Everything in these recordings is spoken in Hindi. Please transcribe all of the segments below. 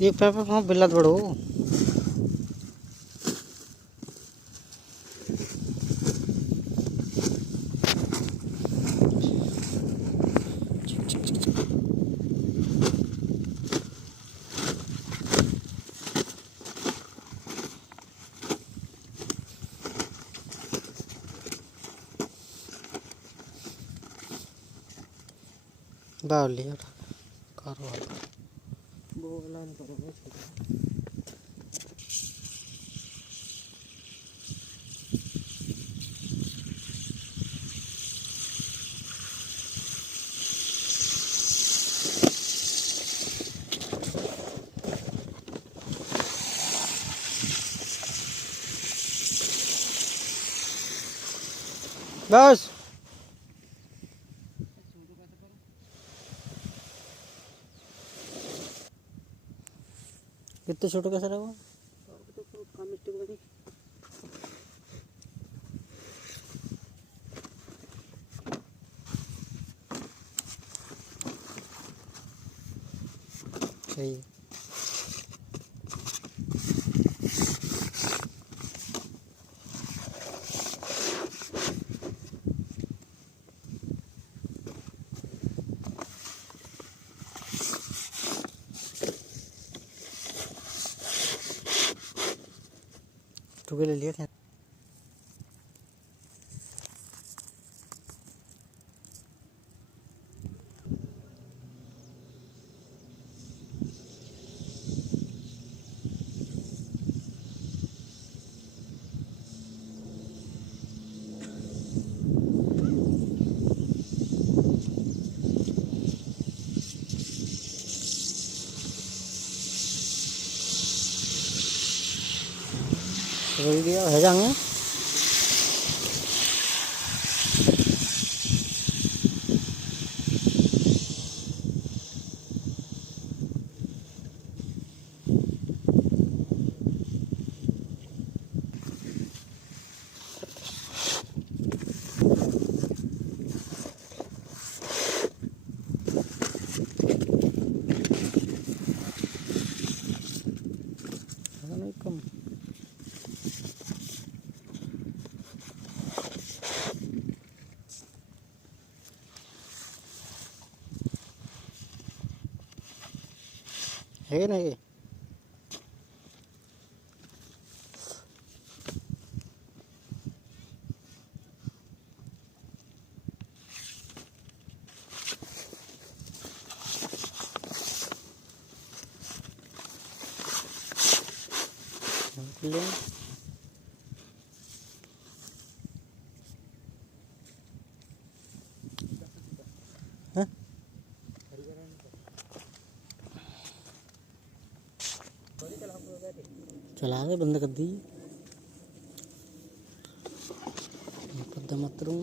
ये पेपर हाँ बिल्ला बड़ो बावली यार करो वो लाइन करो बस कितने छोटे कैसे रहो सही टुके ले लिया क्या रोई दिया है जाएंगे कम है नहीं ले हाँ चला दे बंद कर दी मत रू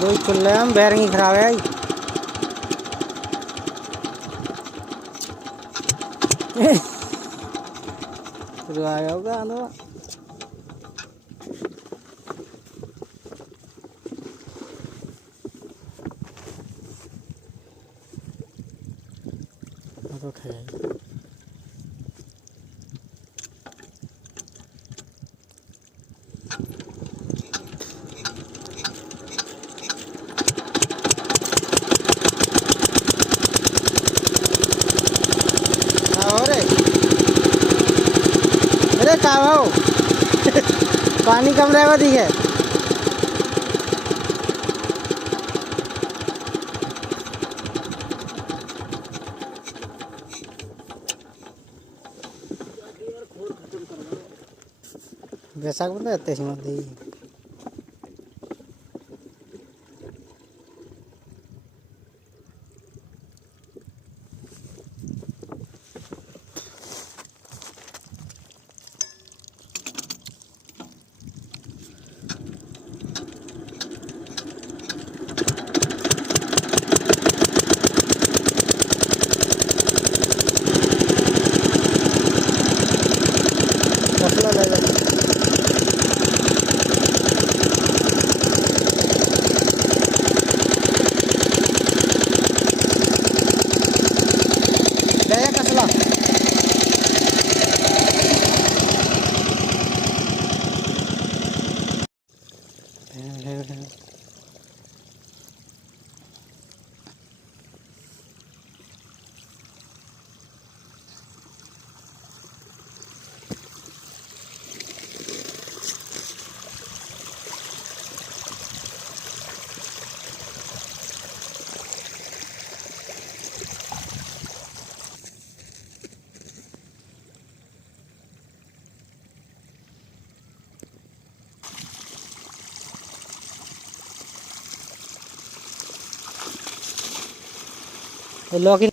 दो चुल्ले हम बैरिंग खराब है तो आया होगा आंदो तो खाए अरे का हो पानी कम रहेगा ठीक है। सकता है इतने सीमा दी कसला लेगा लेगा कसला लॉकिंग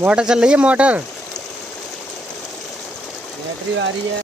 मोटर चल रही है मोटर बैटरी आ रही है।